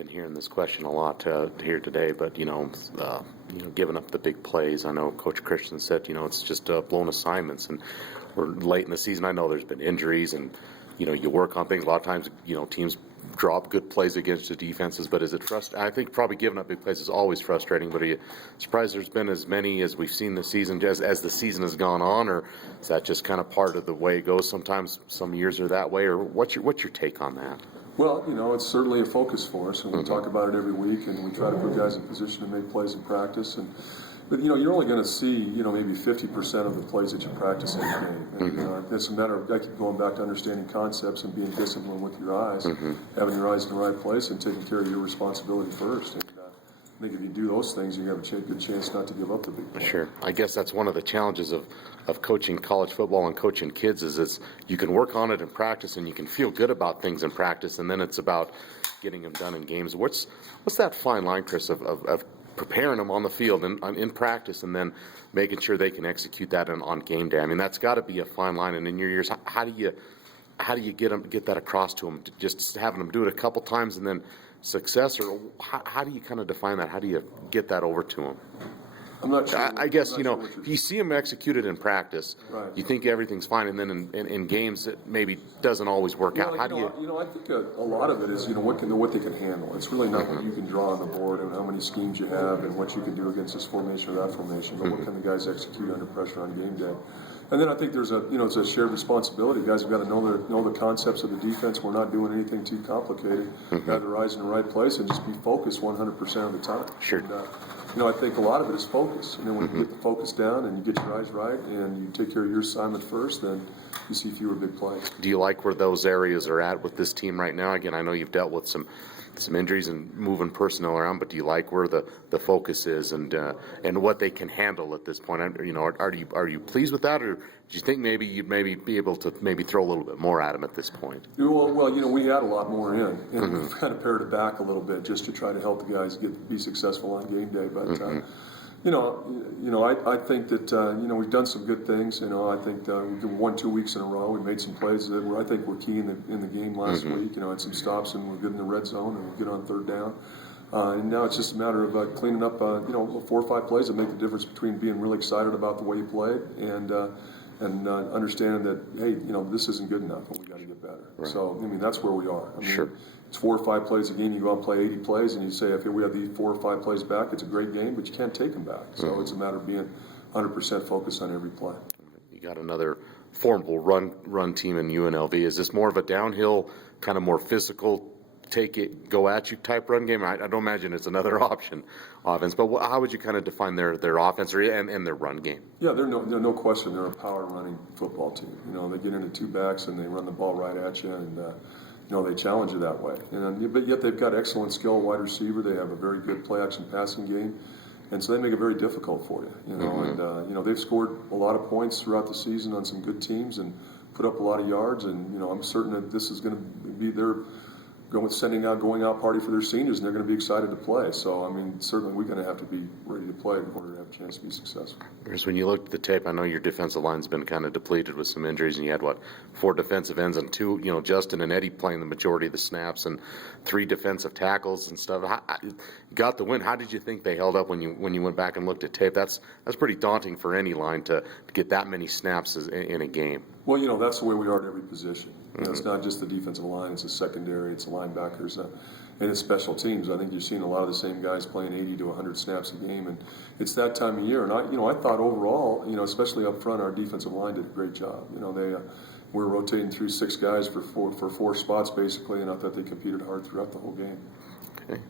been hearing this question a lot here today, but giving up the big plays. I know Coach Christian said, it's just blown assignments, and we're late in the season. I know there's been injuries, and you work on things. A lot of times, teams drop good plays against the defenses, but is it frustrating? I think probably giving up big plays is always frustrating, but are you surprised there's been as many as we've seen this season as the season has gone on, or is that just kind of part of the way it goes? Sometimes some years are that way, or what's your take on that? Well, it's certainly a focus for us, and we talk about it every week, and we try to put guys in position to make plays in practice. But you're only going to see maybe 50% of the plays that you practice in a game. And it's a matter of going back to understanding concepts and being disciplined with your eyes, having your eyes in the right place, and taking care of your responsibility first. And I think if you do those things, you have a good chance not to give up the big play. Sure. I guess that's one of the challenges of coaching college football and coaching kids is you can work on it in practice and you can feel good about things in practice, and then it's about getting them done in games. What's that fine line, Chris, of preparing them on the field and in practice, and then making sure they can execute that on game day? I mean, that's got to be a fine line. And in your years, how do you get that across to them? Just having them do it a couple times and then success, or how do you kind of define that? How do you get that over to them? I'm not sure. I guess if you see them executed in practice, right, you think everything's fine, and then in games it maybe doesn't always work out. How do you? I think a lot of it is what they can handle. It's really not what you can draw on the board and how many schemes you have and what you can do against this formation or that formation, but what can the guys execute under pressure on game day. And then I think there's it's a shared responsibility. Guys have got to know the concepts of the defense. We're not doing anything too complicated. Have their eyes in the right place and just be focused 100% of the time. Sure. And, I think a lot of it is focus. When you get the focus down and you get your eyes right and you take care of your assignment first, then you see fewer big plays. Do you like where those areas are at with this team right now? Again, I know you've dealt with some injuries and moving personnel around, but do you like where the focus is and what they can handle at this point? Are you pleased with that, or do you think maybe you'd be able to throw a little bit more at them at this point? Well, we had a lot more in, and we've kind of pared it back a little bit just to try to help the guys be successful on game day. But I think that we've done some good things. I think we won 2 weeks in a row. We made some plays that I think were key in the game last week. Had some stops, and we're good in the red zone, and we're good on third down. And now it's just a matter of cleaning up 4 or 5 plays that make the difference between being really excited about the way you played and understanding that, hey, this isn't good enough and we got to get better. Right. So, that's where we are. Sure. It's 4 or 5 plays a game. You go out and play 80 plays, and you say, if we have these 4 or 5 plays back, it's a great game, but you can't take them back. So it's a matter of being 100% focused on every play. You got another formidable run team in UNLV. Is this more of a downhill, kind of more physical, take it, go at you type run game? I don't imagine it's another option offense, but how would you kind of define their offense and their run game? Yeah, they're no question. They're a power running football team. They get into 2 backs and they run the ball right at you, and they challenge you that way. But yet they've got excellent skill at wide receiver. They have a very good play action passing game, and so they make it very difficult for you. And they've scored a lot of points throughout the season on some good teams and put up a lot of yards. And I'm certain that this is going to be their going out party for their seniors, and they're going to be excited to play. So, certainly we're going to have to be ready to play in order to have a chance to be successful. Chris, when you look at the tape, I know your defensive line's been kind of depleted with some injuries, and you had, 4 defensive ends and 2, Justin and Eddie playing the majority of the snaps, and 3 defensive tackles and stuff. You got the win. How did you think they held up when you went back and looked at tape? That's pretty daunting for any line to get that many snaps in a game. Well, that's the way we are at every position. It's not just the defensive line; it's the secondary, it's the linebackers, and it's special teams. I think you're seeing a lot of the same guys playing 80 to 100 snaps a game, and it's that time of year. And I thought overall, especially up front, our defensive line did a great job. They were rotating through 6 guys for 4 spots basically, and I thought they competed hard throughout the whole game. Okay.